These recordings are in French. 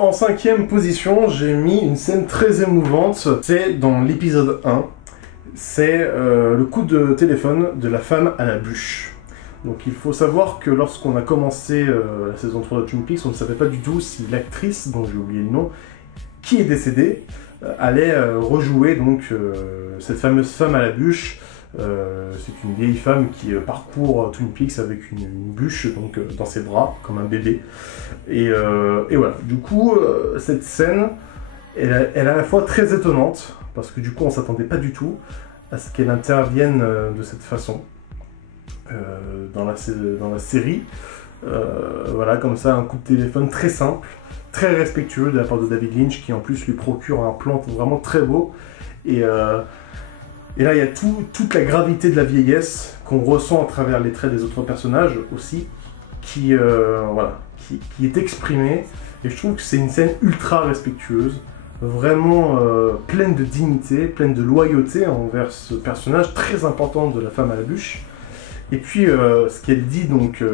en 5e position, j'ai mis une scène très émouvante. C'est dans l'épisode 1. C'est le coup de téléphone de la femme à la bûche. Donc il faut savoir que lorsqu'on a commencé la saison 3 de Twin Peaks, on ne savait pas du tout si l'actrice, dont j'ai oublié le nom, qui est décédée, allait rejouer donc cette fameuse femme à la bûche. C'est une vieille femme qui parcourt Twin Peaks avec une bûche donc, dans ses bras, comme un bébé. Et voilà, du coup, cette scène, elle est à la fois très étonnante, parce que du coup, on ne s'attendait pas du tout à ce qu'elle intervienne de cette façon dans la série. Voilà, comme ça, un coup de téléphone très simple, très respectueux de la part de David Lynch, qui en plus lui procure un plan vraiment très beau. Et là, il y a toute la gravité de la vieillesse qu'on ressent à travers les traits des autres personnages aussi, qui est exprimée. Et je trouve que c'est une scène ultra respectueuse, vraiment pleine de dignité, pleine de loyauté envers ce personnage très important de la femme à la bûche. Et puis, ce qu'elle dit donc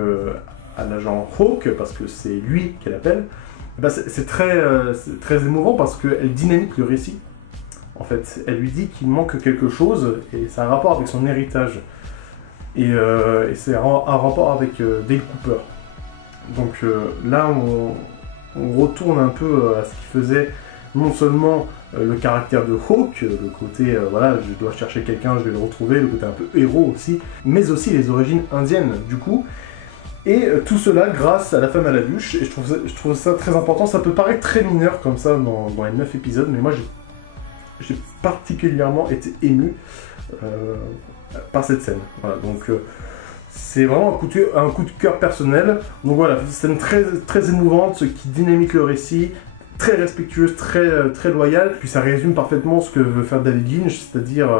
à l'agent Hawk, parce que c'est lui qu'elle appelle, bah, c'est très émouvant parce qu'elle dynamite le récit. En fait, elle lui dit qu'il manque quelque chose, et c'est un rapport avec son héritage. Et c'est un rapport avec Dale Cooper. Donc là, on retourne un peu à ce qui faisait non seulement le caractère de Hawk, le côté, voilà, je dois chercher quelqu'un, je vais le retrouver, le côté un peu héros aussi, mais aussi les origines indiennes, du coup. Et tout cela grâce à la femme à la bûche, et je trouve ça très important. Ça peut paraître très mineur comme ça dans les 9 épisodes, mais moi j'ai particulièrement été ému par cette scène. Voilà, donc c'est vraiment un coup de cœur personnel. Donc voilà, c'est une scène très émouvante qui dynamite le récit, très respectueuse, très loyale. Puis ça résume parfaitement ce que veut faire David Lynch, c'est-à-dire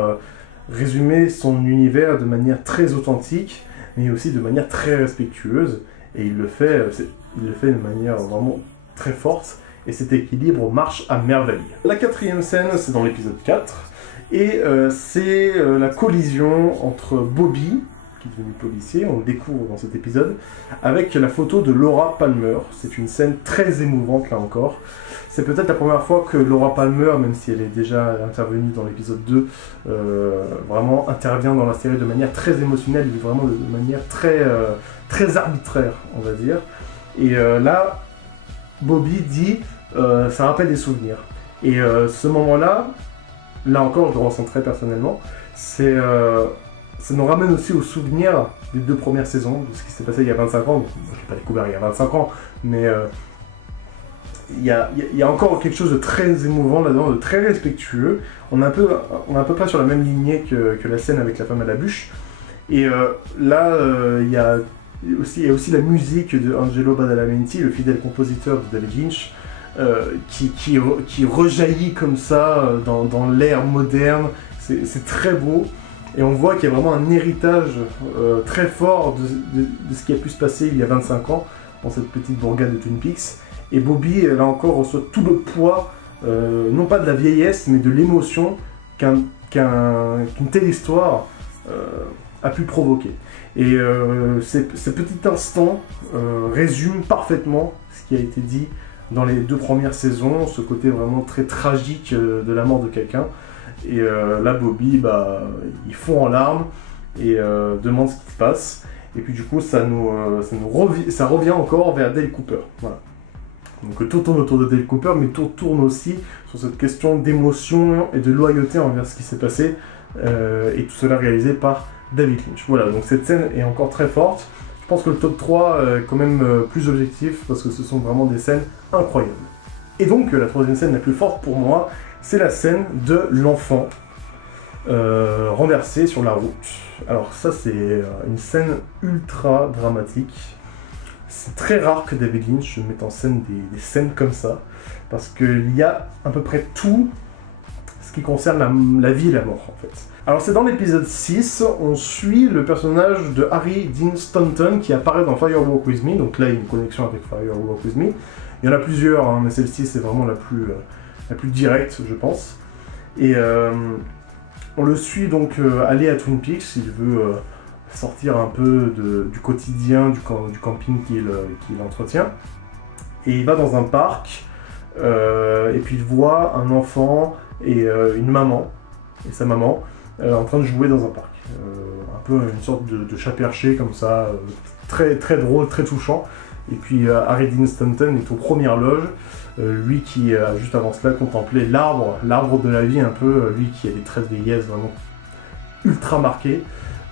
résumer son univers de manière très authentique, mais aussi de manière très respectueuse. Et il le fait de manière vraiment très forte. Et cet équilibre marche à merveille. La 4e scène, c'est dans l'épisode 4, et c'est la collision entre Bobby, qui est devenu policier, on le découvre dans cet épisode, avec la photo de Laura Palmer. C'est une scène très émouvante, là encore. C'est peut-être la première fois que Laura Palmer, même si elle est déjà intervenue dans l'épisode 2, vraiment intervient dans la série de manière très émotionnelle, et vraiment de manière très arbitraire, on va dire. Et là, Bobby dit... ça rappelle des souvenirs. Et ce moment-là, là encore, je le ressens très personnellement, ça nous ramène aussi aux souvenirs des 2 premières saisons, de ce qui s'est passé il y a 25 ans. Je ne l'ai pas découvert il y a 25 ans, mais il y a encore quelque chose de très émouvant là-dedans, de très respectueux. On est à peu près sur la même lignée que la scène avec la femme à la bûche. Et là, il y a aussi la musique de Angelo Badalamenti, le fidèle compositeur de David Lynch, qui rejaillit comme ça dans l'ère moderne. C'est très beau, et on voit qu'il y a vraiment un héritage très fort de ce qui a pu se passer il y a 25 ans dans cette petite bourgade de Twin Peaks. Et Bobby, là encore, reçoit tout le poids, non pas de la vieillesse, mais de l'émotion qu'une telle histoire a pu provoquer. Et ces petits instants résument parfaitement ce qui a été dit dans les 2 premières saisons, ce côté vraiment très tragique de la mort de quelqu'un. Et là, Bobby, bah, il fond en larmes et demande ce qui se passe. Et puis du coup, ça revient encore vers Dale Cooper. Voilà. Donc tout tourne autour de Dale Cooper, mais tout tourne aussi sur cette question d'émotion et de loyauté envers ce qui s'est passé. Et tout cela réalisé par David Lynch. Voilà, donc cette scène est encore très forte. Je pense que le top 3 est quand même plus objectif, parce que ce sont vraiment des scènes incroyables. Et donc, la 3e scène la plus forte pour moi, c'est la scène de l'enfant renversé sur la route. Alors ça, c'est une scène ultra dramatique. C'est très rare que David Lynch mette en scène des scènes comme ça, parce qu'il y a à peu près tout ce qui concerne la vie et la mort, en fait. Alors c'est dans l'épisode 6, on suit le personnage de Harry Dean Stanton qui apparaît dans Fire Walk With Me, donc là il y a une connexion avec Fire Walk With Me. Il y en a plusieurs, hein, mais celle-ci c'est vraiment la plus directe, je pense. Et on le suit donc aller à Twin Peaks, il veut sortir un peu du quotidien, du camping qu'il entretient. Et il va dans un parc et puis il voit un enfant et une maman, et sa maman, en train de jouer dans un parc. Un peu une sorte de chat perché comme ça, très, très drôle, très touchant. Et puis Harry Dean Stanton est aux premières loges, lui qui juste avant cela contemplait l'arbre de la vie un peu, lui qui a des traits de vieillesse vraiment ultra marqués.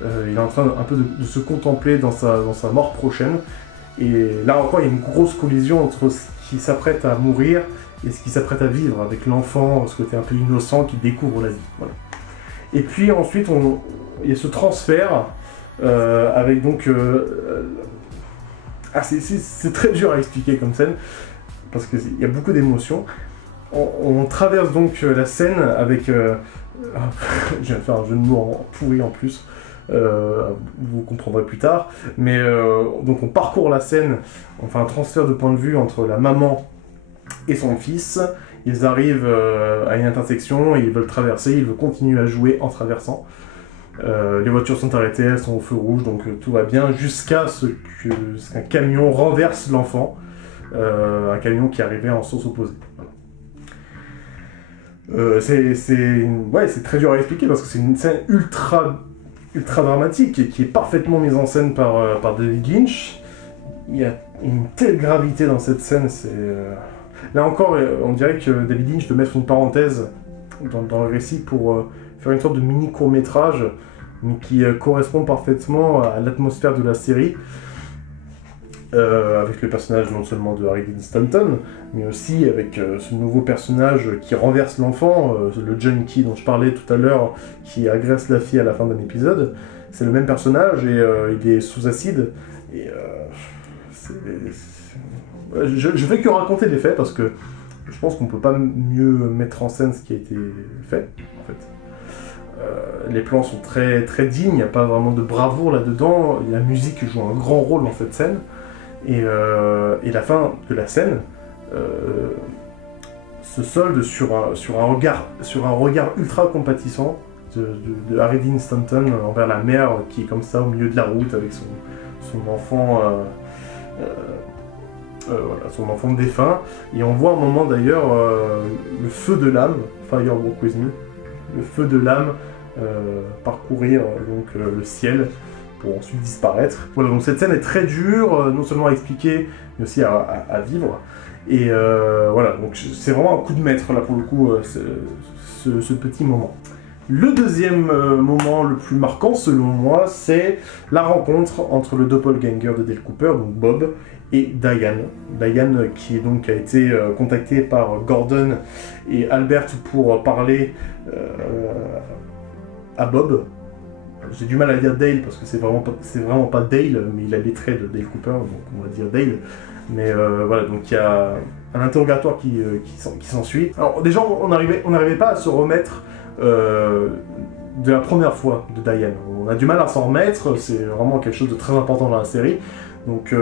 Il est en train un peu de se contempler dans sa mort prochaine. Et là encore, il y a une grosse collision entre ce qui s'apprête à mourir et ce qui s'apprête à vivre, avec l'enfant, ce côté un peu innocent qui découvre la vie. Voilà. Et puis ensuite, il y a ce transfert avec donc... c'est très dur à expliquer comme scène, parce qu'il y a beaucoup d'émotions. On traverse donc la scène avec... je viens de faire un jeu de mots pourri en plus. Vous comprendrez plus tard, mais donc on parcourt la scène, on fait un transfert de point de vue entre la maman et son fils. Ils arrivent à une intersection et ils veulent traverser, ils veulent continuer à jouer en traversant. Les voitures sont arrêtées, elles sont au feu rouge, donc tout va bien, jusqu'à ce qu'un camion renverse l'enfant, un camion qui arrivait en sens opposé. Voilà. C'est très dur à expliquer parce que c'est une scène ultra dramatique et qui est parfaitement mise en scène par David Lynch. Il y a une telle gravité dans cette scène, Là encore, on dirait que David Lynch veut mettre une parenthèse dans le récit pour faire une sorte de mini court-métrage, mais qui correspond parfaitement à l'atmosphère de la série, avec le personnage non seulement de Harry Dean Stanton, mais aussi avec ce nouveau personnage qui renverse l'enfant, le junkie dont je parlais tout à l'heure, qui agresse la fille à la fin d'un épisode. C'est le même personnage et il est sous acide. Et je fais que raconter les faits parce que je pense qu'on peut pas mieux mettre en scène ce qui a été fait, en fait. Les plans sont très, très dignes, il n'y a pas vraiment de bravoure là-dedans, la musique joue un grand rôle dans cette scène. Et la fin de la scène se solde sur un regard ultra compatissant de Harry Dean Stanton envers la mère qui est comme ça au milieu de la route avec son enfant, son enfant défunt. Et on voit un moment d'ailleurs le feu de l'âme, Fire Walk With Me, le feu de l'âme parcourir donc le ciel pour ensuite disparaître. Voilà, donc cette scène est très dure, non seulement à expliquer, mais aussi à vivre. Et voilà, donc c'est vraiment un coup de maître là pour le coup, ce petit moment. Le deuxième moment le plus marquant selon moi, c'est la rencontre entre le doppelganger de Dale Cooper, donc Bob, et Diane. Diane qui donc a été contactée par Gordon et Albert pour parler à Bob. J'ai du mal à dire Dale parce que c'est vraiment pas Dale, mais il a les traits de Dale Cooper, donc on va dire Dale. Mais voilà, donc il y a un interrogatoire qui s'ensuit. Alors déjà, on n'arrivait pas à se remettre de la première fois de Diane. On a du mal à s'en remettre, c'est vraiment quelque chose de très important dans la série. Donc il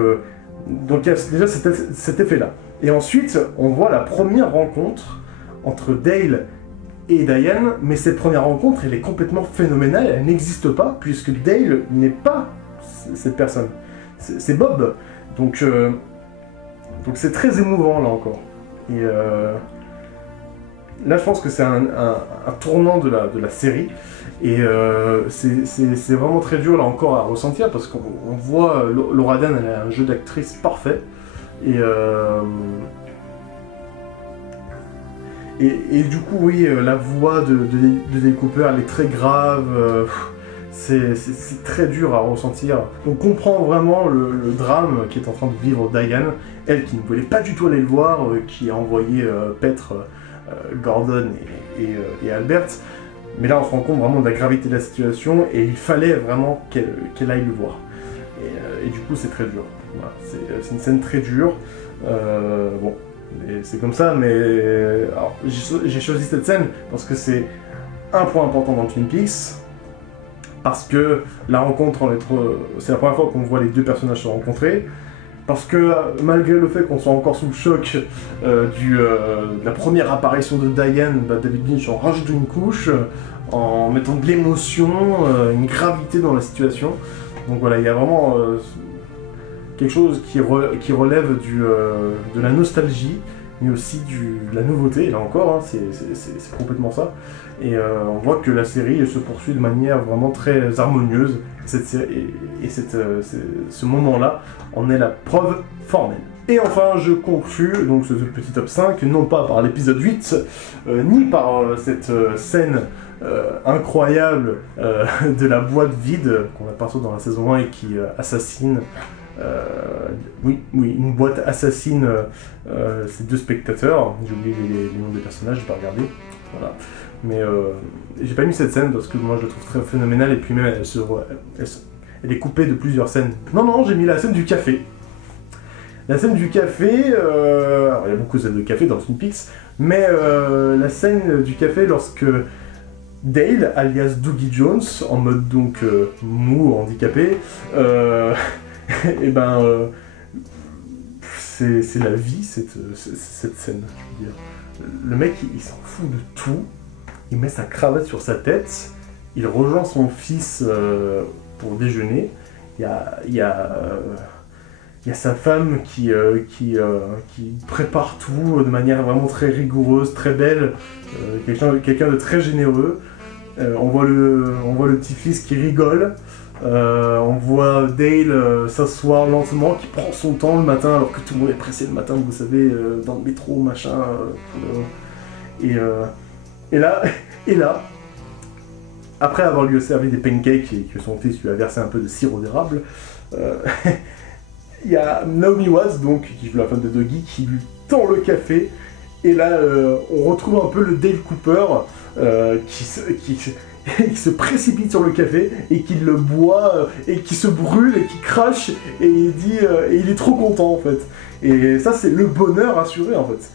y a déjà cet effet-là. Et ensuite, on voit la première rencontre entre Dale et Diane, mais cette première rencontre, elle est complètement phénoménale, elle n'existe pas, puisque Dale n'est pas cette personne. C'est Bob. Donc c'est très émouvant, là encore. Et là, je pense que c'est un tournant de la série, et c'est vraiment très dur, là encore, à ressentir, parce qu'on voit Laura Dern, elle a un jeu d'actrice parfait, et du coup, oui, la voix de Dale Cooper, elle est très grave, c'est très dur à ressentir. On comprend vraiment le drame qui est en train de vivre Diane, elle qui ne voulait pas du tout aller le voir, qui a envoyé paître Gordon et Albert. Mais là, on se rend compte vraiment de la gravité de la situation, et il fallait vraiment qu'elle aille le voir. Et du coup, c'est très dur. Voilà, c'est une scène très dure. Bon. C'est comme ça, mais j'ai choisi cette scène parce que c'est un point important dans Twin Peaks, parce que la rencontre c'est la première fois qu'on voit les deux personnages se rencontrer, parce que malgré le fait qu'on soit encore sous le choc de la première apparition de Diane, David Lynch en rajoute une couche, en mettant de l'émotion, une gravité dans la situation. Donc voilà, il y a vraiment quelque chose qui relève de la nostalgie, mais aussi de la nouveauté, là encore, hein, c'est complètement ça. Et on voit que la série se poursuit de manière vraiment très harmonieuse, ce moment-là en est la preuve formelle. Et enfin, je conclus donc ce petit top 5, non pas par l'épisode 8, ni par cette scène incroyable de la boîte vide qu'on aperçoit dans la saison 1 et qui assassine, une boîte assassine ces deux spectateurs. J'ai oublié les noms des personnages, j'ai pas regardé. Voilà. Mais j'ai pas mis cette scène parce que moi je la trouve très phénoménale et puis même elle est coupée de plusieurs scènes. Non, j'ai mis la scène du café. La scène du café, alors il y a beaucoup de scènes de café dans Twin Peaks, mais la scène du café lorsque Dale, alias Dougie Jones, en mode donc mou, handicapé, et ben c'est la vie cette scène, je veux dire. Le mec il s'en fout de tout, il met sa cravate sur sa tête, il rejoint son fils pour déjeuner, il y a sa femme qui prépare tout de manière vraiment très rigoureuse, très belle, quelqu'un de très généreux. On voit le petit-fils qui rigole, on voit Dale s'asseoir lentement, qui prend son temps le matin, alors que tout le monde est pressé le matin, vous savez, dans le métro, machin. Et là, après avoir lui servi des pancakes et que son fils lui a versé un peu de sirop d'érable, il y a Naomi Watts, donc, qui joue la femme de Dougie, qui lui tend le café, et là, on retrouve un peu le Dale Cooper qui se précipite sur le café, et qui le boit, et qui se brûle, et qui crache, et il dit, et il est trop content, en fait. Et ça, c'est le bonheur assuré, en fait.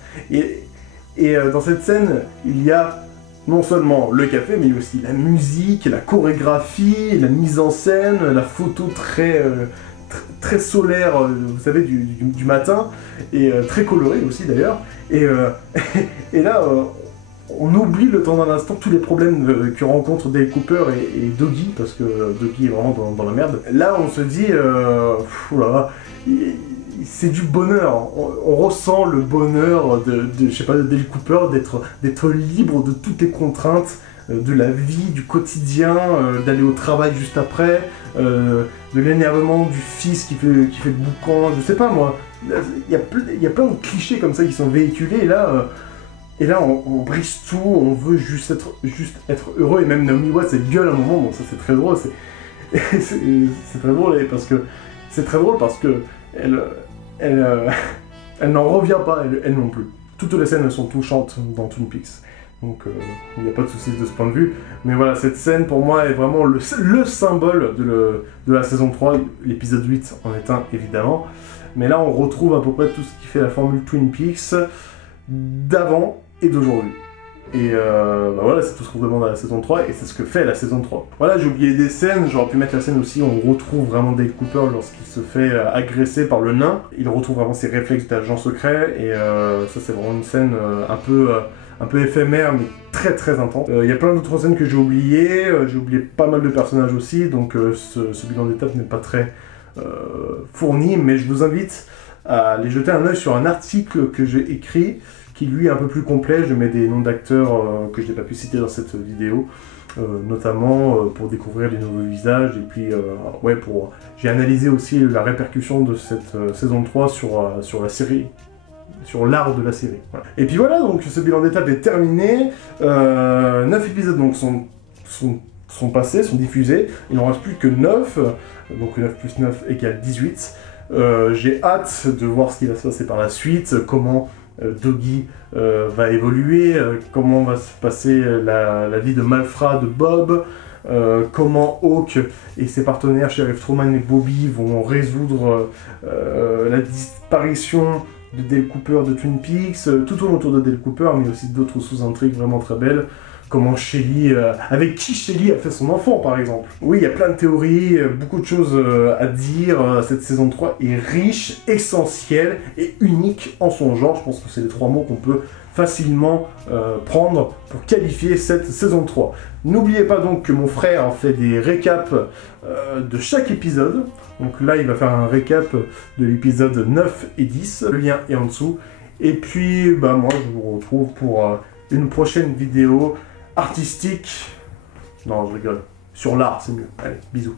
Et dans cette scène, il y a non seulement le café, mais aussi la musique, la chorégraphie, la mise en scène, la photo très solaire, vous savez, du matin, et très colorée aussi d'ailleurs. Et là, on oublie le temps d'un instant tous les problèmes que rencontrent Dale Cooper et Dougie, parce que Dougie est vraiment dans la merde. Là, on se dit, c'est du bonheur. On ressent le bonheur je sais pas, de Dale Cooper, d'être libre de toutes les contraintes de la vie, du quotidien, d'aller au travail juste après, de l'énervement du fils qui fait le boucan, je sais pas moi. Il y a plein de clichés comme ça qui sont véhiculés, et là on brise tout, on veut juste être heureux, et même Naomi Watts elle gueule à un moment, bon ça c'est très drôle, c'est très drôle, parce que elle n'en revient pas, elle non plus. Toutes les scènes sont touchantes dans Twin Peaks. Donc il n'y a pas de souci de ce point de vue. Mais voilà, cette scène pour moi est vraiment le symbole de la saison 3, l'épisode 8 en est un évidemment. Mais là on retrouve à peu près tout ce qui fait la formule Twin Peaks d'avant et d'aujourd'hui. Et voilà, c'est tout ce qu'on demande à la saison 3 et c'est ce que fait la saison 3. Voilà, j'ai oublié des scènes, j'aurais pu mettre la scène aussi où on retrouve vraiment Dale Cooper lorsqu'il se fait agresser par le nain. Il retrouve vraiment ses réflexes d'agent secret et ça c'est vraiment une scène un peu éphémère mais très très intense. Il y a plein d'autres scènes que j'ai oubliées pas mal de personnages aussi, donc ce bilan d'étape n'est pas très fourni, mais je vous invite à aller jeter un œil sur un article que j'ai écrit, qui lui est un peu plus complet. Je mets des noms d'acteurs que je n'ai pas pu citer dans cette vidéo, notamment pour découvrir les nouveaux visages, et puis j'ai analysé aussi la répercussion de cette saison 3 sur la série, sur l'art de la série. Voilà. Et puis voilà, donc ce bilan d'étape est terminé. 9 épisodes donc sont passés, sont diffusés. Il n'en reste plus que 9, donc 9 plus 9 égale 18. J'ai hâte de voir ce qui va se passer par la suite, comment Dougie va évoluer, comment va se passer la vie de malfrat de Bob, comment Hawk et ses partenaires, Sheriff Truman et Bobby, vont résoudre la disparition de Dale Cooper de Twin Peaks, tout tourne autour de Dale Cooper, mais aussi d'autres sous-intrigues vraiment très belles. Comment Shelly, avec qui Shelly a fait son enfant par exemple. Oui, il y a plein de théories, beaucoup de choses à dire. Cette saison 3 est riche, essentielle et unique en son genre. Je pense que c'est les 3 mots qu'on peut facilement prendre pour qualifier cette saison 3. N'oubliez pas donc que mon frère fait des récaps de chaque épisode. Donc là, il va faire un récap de l'épisode 9 et 10. Le lien est en dessous. Et puis, bah, moi, je vous retrouve pour une prochaine vidéo artistique. Non, je rigole. Sur l'art, c'est mieux. Allez, bisous.